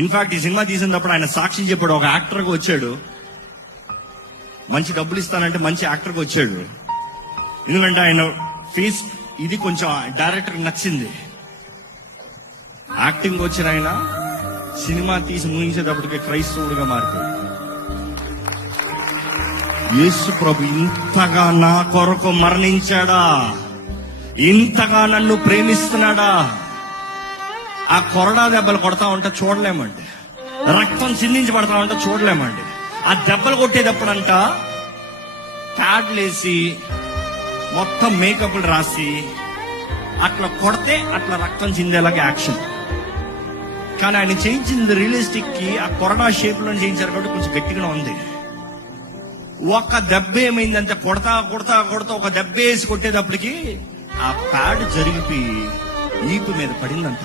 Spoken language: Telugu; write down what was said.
ఇన్ఫాక్ట్ ఈ సినిమా తీసినప్పుడు ఆయన సాక్షి చెప్పాడు, ఒక యాక్టర్గా వచ్చాడు, మంచి డబ్బులు ఇస్తానంటే మంచి యాక్టర్గా వచ్చాడు. ఎందుకంటే ఆయన ఫేస్ ఇది కొంచెం డైరెక్టర్ నచ్చింది. యాక్టింగ్ వచ్చిన ఆయన సినిమా తీసి ముగించేటప్పటికి క్రైస్తవుడిగా మారిపోయాడు. యేసు ప్రభు ఇంతగా నా కొరకు మరణించాడా, ఇంతగా నన్ను ప్రేమిస్తున్నాడా. ఆ కొరడా దెబ్బలు కొడతా ఉంటే చూడలేమండి, రక్తం చిందించబడతా ఉంటే చూడలేమండి. ఆ దెబ్బలు కొట్టేటప్పుడంట ప్యాడ్లేసి మొత్తం మేకప్లు రాసి అట్లా కొడితే అట్లా రక్తం చిందేలాగా యాక్షన్. కానీ ఆయన చేయించింది రియలిస్టిక్ కి ఆ కొరడా షేప్ లో చేయించారు కాబట్టి కొంచెం గట్టిగా ఉంది. ఒక దెబ్బ ఏమైందంటే కొడతా కొడతా కొడతా ఒక దెబ్బ వేసి కొట్టేటప్పటికి ఆ ప్యాడ్ జరిగిపోయి ఈపు మీద పడిందంట.